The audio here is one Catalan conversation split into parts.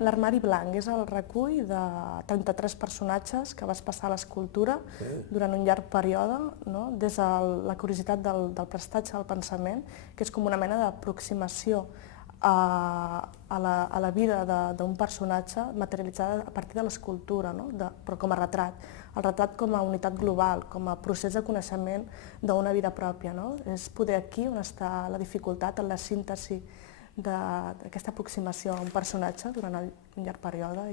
l'Armari Blanc és el recull de 33 personatges que vas passar a l'escultura durant un llarg període, no? Des de la curiositat del prestatge al pensament, que és com una mena d'aproximació a la vida d'un personatge materialitzada a partir de l'escultura, no? Però com a retrat. El retrat com a unitat global, com a procés de coneixement d'una vida pròpia. No? És poder aquí on està la dificultat en la síntesi d'aquesta aproximació a un personatge durant un llarg període.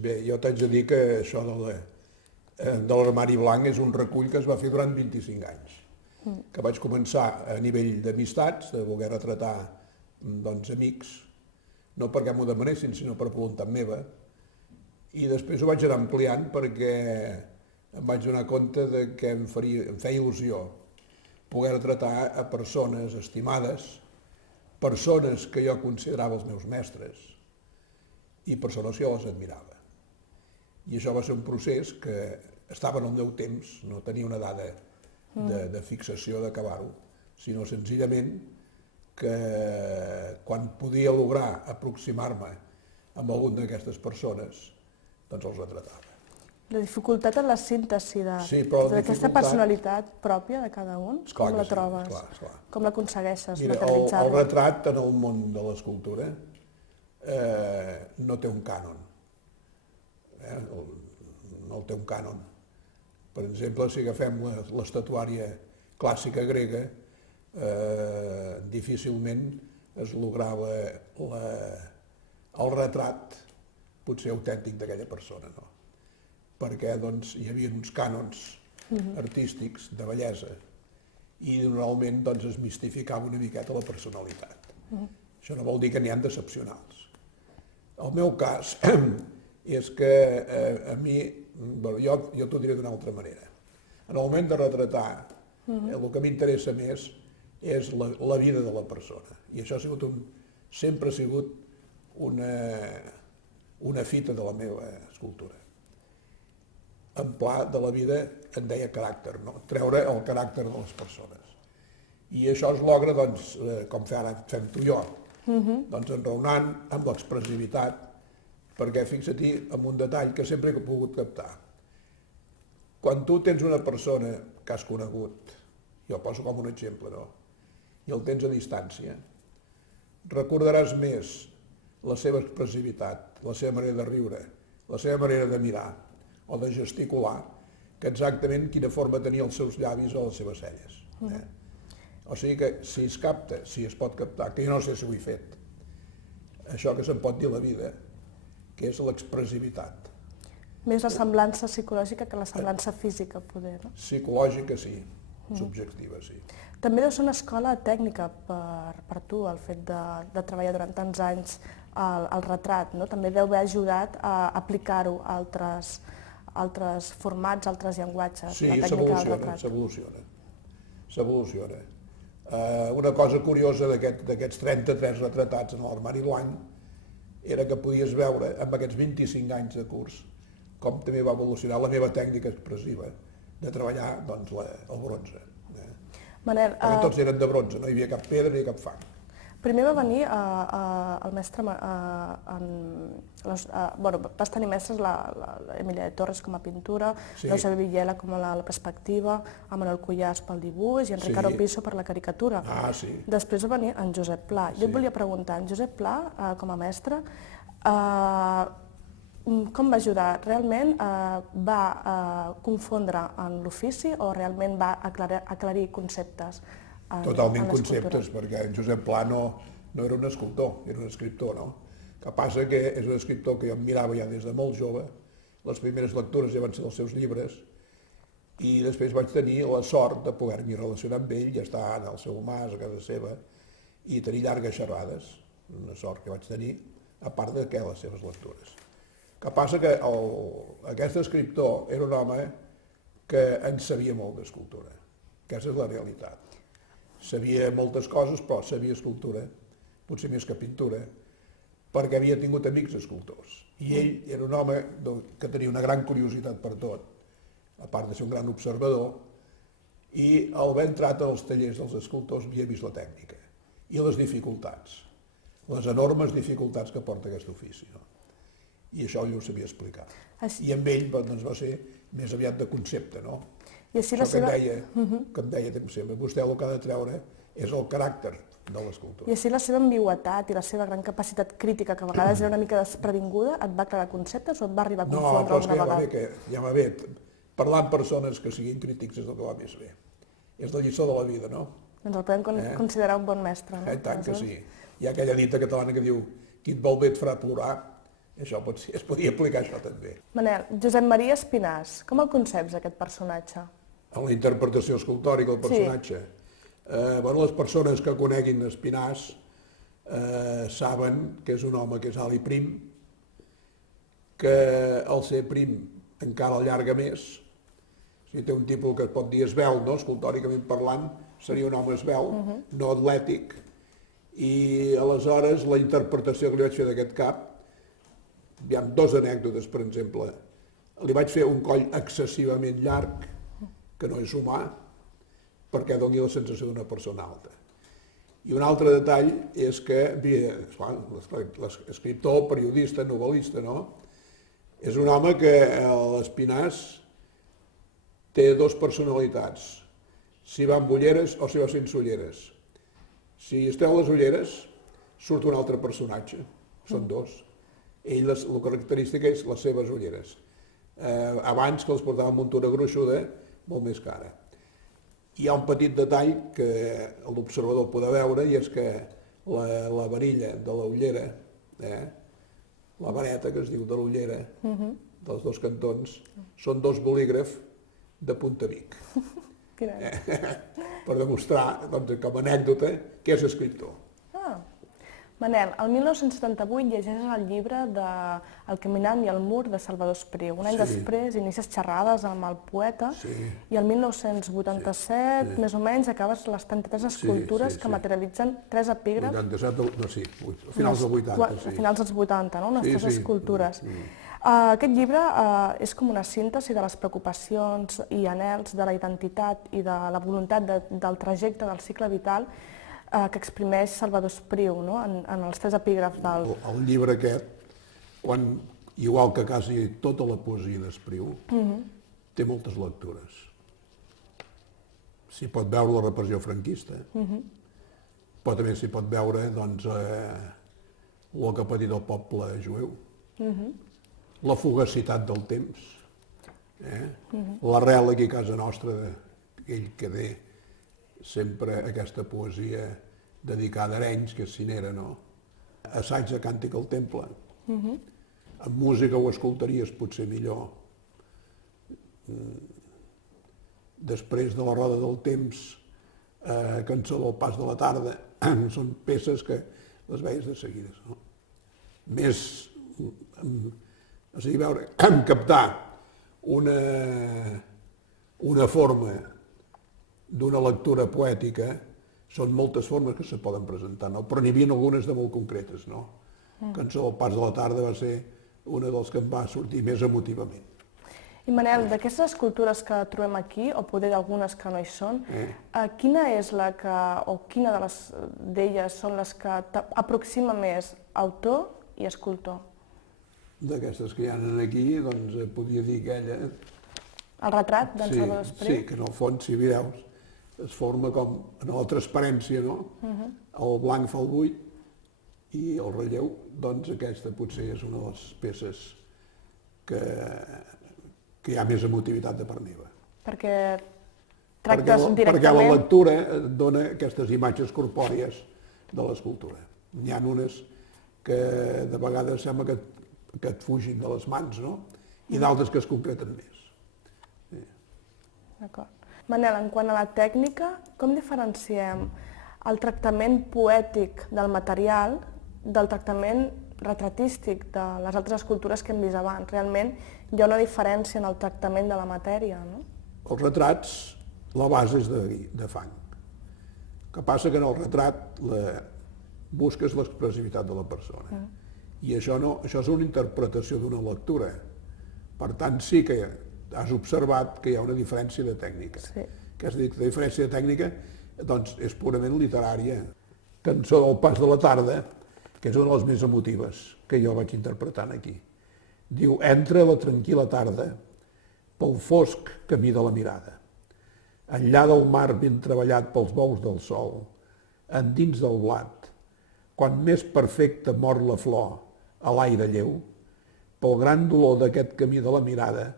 Bé, jo t'haig de dir que això de l'Armari Blanc és un recull que es va fer durant 25 anys, que vaig començar a nivell d'amistats, de voler retratar amics, no perquè m'ho demanessin, sinó per voluntat meva, i després ho vaig anar ampliant perquè em vaig donar compte que em feia il·lusió poder retratar a persones estimades, persones que jo considerava els meus mestres i persones que jo les admirava. I això va ser un procés que estava en el meu temps, no tenia una dada de fixació d'acabar-ho, sinó senzillament que quan podia lograr aproximar-me amb algun d'aquestes persones, doncs els retratava. La dificultat en la síntesi d'aquesta personalitat pròpia de cada un, com la trobes? Com l'aconsegueixes materialitzar-la? El retrat en el món de l'escultura no té un cànon. No té un cànon. Per exemple, si agafem l'estatuària clàssica grega, difícilment es lograva el retrat potser autèntic d'aquella persona, no? Perquè hi havia uns cànons artístics de bellesa i normalment es mistificava una miqueta la personalitat. Això no vol dir que n'hi ha d'excepcionals. El meu cas és que a mi, jo t'ho diré d'una altra manera. En el moment de retratar, el que m'interessa més és la vida de la persona. I això sempre ha sigut una fita de la meva escultura. En pla de la vida en deia caràcter, no? Treure el caràcter de les persones. I això es logra, com ara fem tu i jo, enraonant amb l'expressivitat, perquè fixa-t'hi en un detall que sempre he pogut captar. Quan tu tens una persona que has conegut, jo poso com un exemple, no? I el tens a distància, recordaràs més la seva expressivitat, la seva manera de riure, la seva manera de mirar o de gesticular, que exactament quina forma tenia els seus llavis o les seves celles. O sigui que si es capta, si es pot captar, que jo no sé si ho he fet, això que se'n pot dir la vida, que és l'expressivitat. Més la semblança psicològica que la semblança física, poder, no? Psicològica sí, subjectiva sí. També deu ser una escola tècnica per tu, el fet de treballar durant tants anys el retrat, no? També deu haver ajudat a aplicar-ho a altres formats, altres llenguatges, la tècnica del retrat. Sí, s'evoluciona. Una cosa curiosa d'aquests 33 retratats en l'Armari Blanc era que podies veure, amb aquests 25 anys de curs, com també va evolucionar la meva tècnica expressiva de treballar el bronze. Perquè tots eren de bronze, no hi havia cap pedra ni cap fang. Primer va venir el mestre, vas tenir mestres l'Emilia de Torres com a pintura, l'Eusebi Villela com a la perspectiva, a Manuel Cuyàs pel dibuix i en Ricardo Piso per la caricatura. Després va venir en Josep Pla. Jo et volia preguntar, en Josep Pla, com a mestre, com va ajudar? Realment va confondre en l'ofici o realment va aclarir conceptes? Totalment conceptes, perquè en Josep Pla no era un escultor, era un escriptor, no? El que passa que és un escriptor que jo em mirava ja des de molt jove, les primeres lectures ja van ser els seus llibres, i després vaig tenir la sort de poder-m'hi relacionar amb ell, i estar en el seu mas, a casa seva, i tenir llargues xerrades, una sort que vaig tenir, a part de les seves lectures. El que passa que aquest escriptor era un home que en sabia molt d'escultura, aquesta és la realitat. Sabia moltes coses, però sabia escultura, potser més que pintura, perquè havia tingut amics escultors. I ell era un home que tenia una gran curiositat per tot, a part de ser un gran observador, i al haver entrat als tallers dels escultors havia vist la tècnica i les dificultats. les enormes dificultats que porta aquest ofici. No? I això ell ho sabia explicar. I amb ell doncs, va ser més aviat de concepte, no? I així això que em deia sempre, vostè el que ha de treure és el caràcter de l'escultura. I així la seva ambigüitat i la seva gran capacitat crítica, que a vegades era una mica desprevinguda, et va aclarar conceptes o et va arribar a confondre alguna vegada? No, ja va bé. Parlar amb persones que siguin crítics és el que va més bé. És la lliçó de la vida, no? Doncs el podem considerar un bon mestre, no? Tant que sí. Hi ha aquella dita catalana que diu qui et vol bé et farà plorar. Això es podia aplicar això també. Manel, Josep Maria Espinàs, com el conceps aquest personatge? En la interpretació escultòrica del personatge? Les persones que coneguin Espinàs saben que és un home que és alt i prim, que al ser prim encara allarga més. Si té un tipus que es pot dir esvelt, no? Escultòricament parlant, seria un home esvelt, no atlètic, i aleshores la interpretació que li vaig fer d'aquest cap, hi ha dues anècdotes, per exemple. Li vaig fer un coll excessivament llarg, que no és humà, perquè doni la sensació d'una persona alta. I un altre detall és que, l'escriptor, periodista, novel·lista, no? És un home que l'Espinàs té dues personalitats, si va amb ulleres o si va sense ulleres. Si es treu les ulleres, surt un altre personatge, són dos. Ell, la característica és les seves ulleres. Abans que els portava amb muntura gruixuda, molt més cara. Hi ha un petit detall que l'observador podrà veure, i és que la varilla de la ullera, la vareta que es diu de l'ullera, dels dos cantons, són dos bolígrafs de Puntavic. Per demostrar, com a anècdota, que és escriptor. Manel, el 1978 llegeixes el llibre de El caminant i el mur de Salvador Espriu. Un any després inicies xerrades amb el poeta i el 1987, més o menys, acabes les 33 escultures que materialitzen 3 epígrafs. 87, no, sí, a finals dels 80. A finals dels 80, no? Unes 3 escultures. Aquest llibre és com una síntesi de les preocupacions i anhels de la identitat i de la voluntat del trajecte del cicle vital que exprimeix Salvador Espriu, no? En els 3 epígrafs del... El llibre aquest, igual que quasi tota la poesia d'Espriu, té moltes lectures. S'hi pot veure la repressió franquista, però també s'hi pot veure el que ha patit el poble jueu, la fugacitat del temps, l'arrel aquí a casa nostra, ell que té sempre aquesta poesia dedicada a Arenys, que és Cinera, no? Assaig de càntic al temple. Amb música ho escoltaries potser millor. Després de la roda del temps, cançó del pas de la tarda, són peces que les veies de seguida. No? Més, captar una forma d'una lectura poètica, són moltes formes que se poden presentar, no? Però n'hi havia algunes de molt concretes, no? Cançó del pas de la tarda va ser una dels que em va sortir més emotivament. I Manel, d'aquestes escultures que trobem aquí, o poder d'algunes que no hi són, quina és la que, o quina d'elles són les que aproxima més autor i escultor? D'aquestes que hi ha aquí, doncs podria dir aquella... El retrat d'en Salvador Espriu? Sí, que en el fons, si veus, es forma com en la transparència, no? El blanc fa el buit i el relleu, doncs aquesta potser és una de les peces que hi ha més emotivitat de part meva. Perquè tractes directament... Perquè la lectura dona aquestes imatges corpòries de l'escultura. N'hi ha unes que de vegades sembla que et fugin de les mans, no? I d'altres que es concreten més. D'acord. Manel, en quant a la tècnica, com diferenciem el tractament poètic del material del tractament retratístic de les altres escultures que hem vist abans? Realment hi ha una diferència en el tractament de la matèria, no? Els retrats, la base és de fang. El que passa que en el retrat busques l'expressivitat de la persona. I això és una interpretació d'una lectura. Per tant, sí que has observat que hi ha una diferència de tècnica. Aquesta diferència de tècnica doncs, és purament literària. Cançó del pas de la tarda, que és una de les més emotives que jo vaig interpretant aquí. Diu, entra la tranquil·la tarda pel fosc camí de la mirada. Enllà del mar ben treballat pels bous del sol, endins del blat, quan més perfecta mor la flor a l'aire lleu, pel gran dolor d'aquest camí de la mirada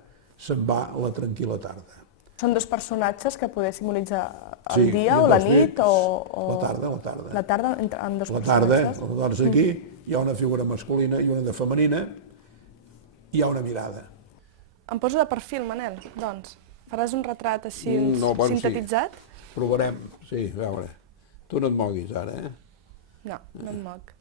se'n va la tranquil·la tarda. Són dos personatges que poder simbolitzar el dia o la nit o... La tarda, la tarda. La tarda amb dos la tarda, personatges. aleshores aquí hi ha una figura masculina i una de femenina, i hi ha una mirada. Em poso de perfil, Manel, doncs. Faràs un retrat així sintetitzat? Sí. Provarem, sí, a veure. Tu no et moguis ara, eh? No, no em moc.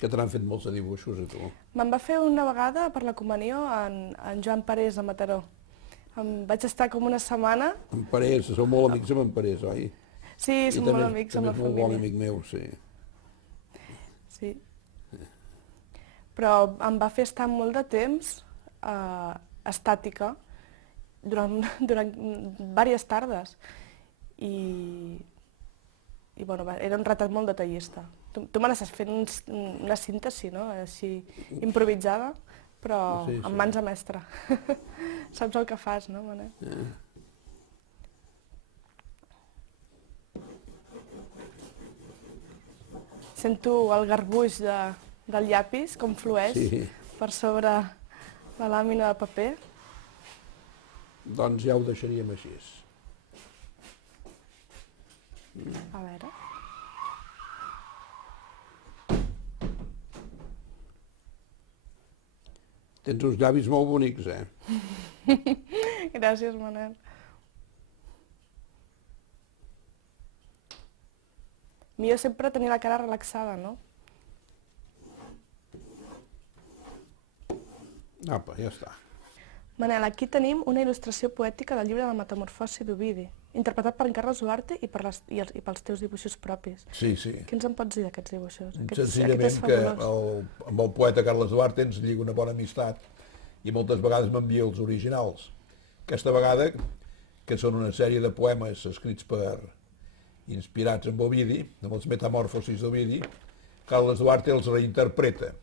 Que te n'han fet molts de dibuixos, a tu. Me'n va fer una vegada per la comunió en Joan Parés, a Mataró. Vaig estar com una setmana. En Parés, sou molt amics amb en Parés, oi? Sí, som molt amics amb la família. També és molt bon amic meu, sí. Sí. Però em va fer estar molt de temps estàtica, durant diverses tardes. I bueno, era un retrat molt detallista. Tu me n'estàs fent una síntesi, no?, així improvisada, però sí. amb mans a mestre. Saps el que fas, no, Manel? Sento el garbuix del llapis, com flueix per sobre la làmina de paper. Doncs ja ho deixaríem així. A veure... Tens uns llavis molt bonics, eh? Gràcies, Manel. Millor sempre tenir la cara relaxada, no? Apa, ja està. Manel, aquí tenim una il·lustració poètica del llibre de la Metamorfosi d'Ovidi, interpretat per en Carles Duarte i pels teus dibuixos propis. Sí, sí. Què ens en pots dir d'aquests dibuixos? Senzillament que amb el poeta Carles Duarte ens lliga una bona amistat i moltes vegades m'envia els originals. Aquesta vegada, que són una sèrie de poemes escrits inspirats en Ovidi, amb els Metamorfosis d'Ovidi, Carles Duarte els reinterpreta.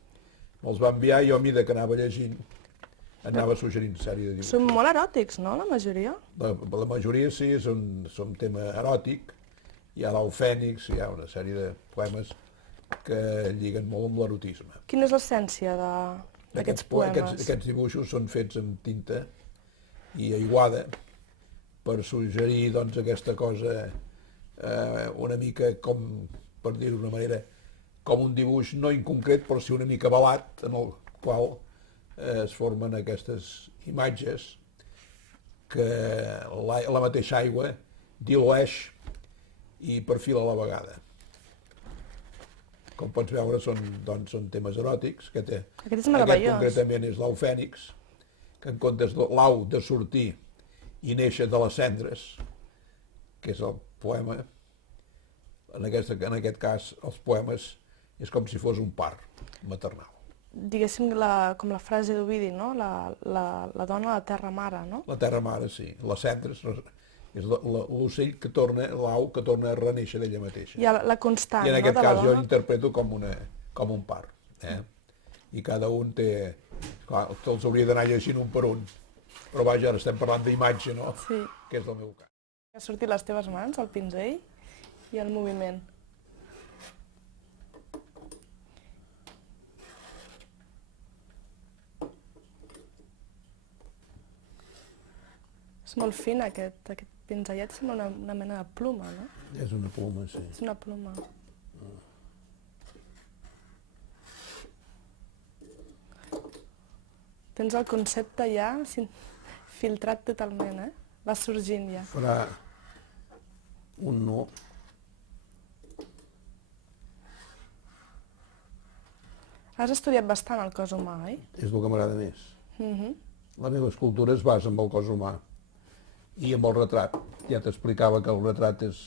Me'ls va enviar i jo, a mesura que anava llegint, anava suggerint sèrie de dibuixos. Són molt eròtics, no, la majoria? La majoria sí, són tema eròtic. Hi ha l'Au Fènix, hi ha una sèrie de poemes que lliguen molt amb l'erotisme. Quina és l'essència d'aquests poemes? Aquests dibuixos són fets amb tinta i aiguada per suggerir doncs, aquesta cosa una mica com, per dir-ho d'una manera, com un dibuix no inconcret, però sí una mica balat, en el qual es formen aquestes imatges que la mateixa aigua dilueix i perfila a la vegada. Com pots veure, són temes eròtics. Aquest és meravellós. Aquest concretament és l'Au Fènix, que en comptes de l'au de sortir i néixer de les cendres, que és el poema, en aquest cas els poemes és com si fos un part maternal. Diguéssim com la frase d'Ovidi, no? La dona a la terra mare, no? La terra mare, sí. Les cendres és l'ocell que torna, l'au que torna a renéixer d'ella mateixa. I la constant, no, de la dona. I en aquest cas jo l'interpreto com un part. I cada un té... Clar, te'ls hauria d'anar llegint un per un. Però vaja, ara estem parlant d'imatge, no? Sí. Que és el meu cas. Ha sortit les teves mans, el pinzell i el moviment. És molt fin aquest pinzellet, sembla una mena de pluma, no? És una pluma, sí. És una pluma. Tens el concepte ja filtrat totalment, eh? Va sorgint ja. Farà un no. Has estudiat bastant el cos humà, oi? És el que m'agrada més. La meva escultura es basa en el cos humà i amb el retrat. Ja t'explicava que el retrat és...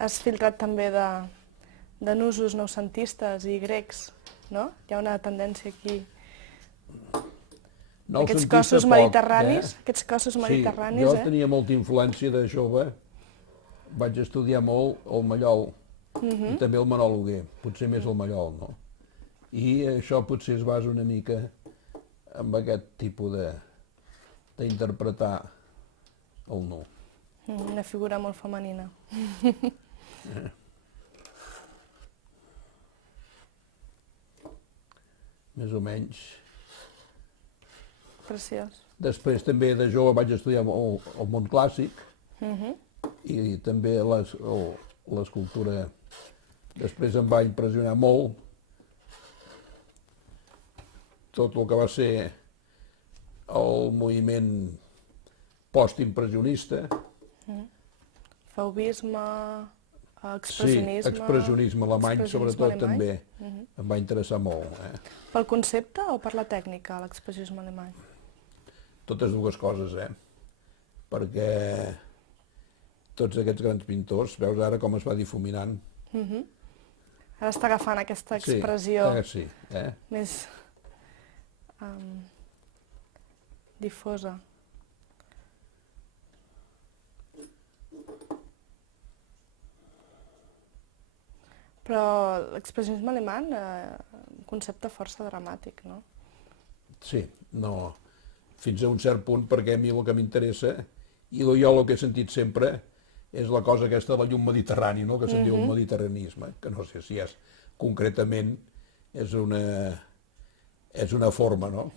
has filtrat també de nusos noucentistes i grecs, no? Hi ha una tendència aquí. Aquests cossos mediterranis, aquests cossos mediterranis, jo tenia molta influència de jove, vaig estudiar molt el Mallol i també el Manol Huguer, potser més el Mallol, no? I això potser es basa una mica amb aquest tipus d'interpretar el nu. Una figura molt femenina. Més o menys. Preciós. Després també de jove vaig estudiar el món clàssic i també l'escultura. Després em va impressionar molt tot el que va ser el moviment postimpressionista. Fauvisme, expressionisme... Sí, expressionisme alemany sobretot també em va interessar molt. Pel concepte o per la tècnica, l'expressionisme alemany? Totes dues coses, perquè tots aquests grans pintors, veus ara com es va difuminant. Ara està agafant aquesta expressió més difosa. Però l'expressionisme alemany, un concepte força dramàtic, no? Sí, no, fins a un cert punt, perquè a mi el que m'interessa, i jo el que he sentit sempre, és la cosa aquesta de la llum mediterrani, no? Que se'n diu el mediterranisme, que no sé si és concretament és una forma, no?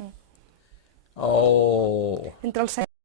Entre el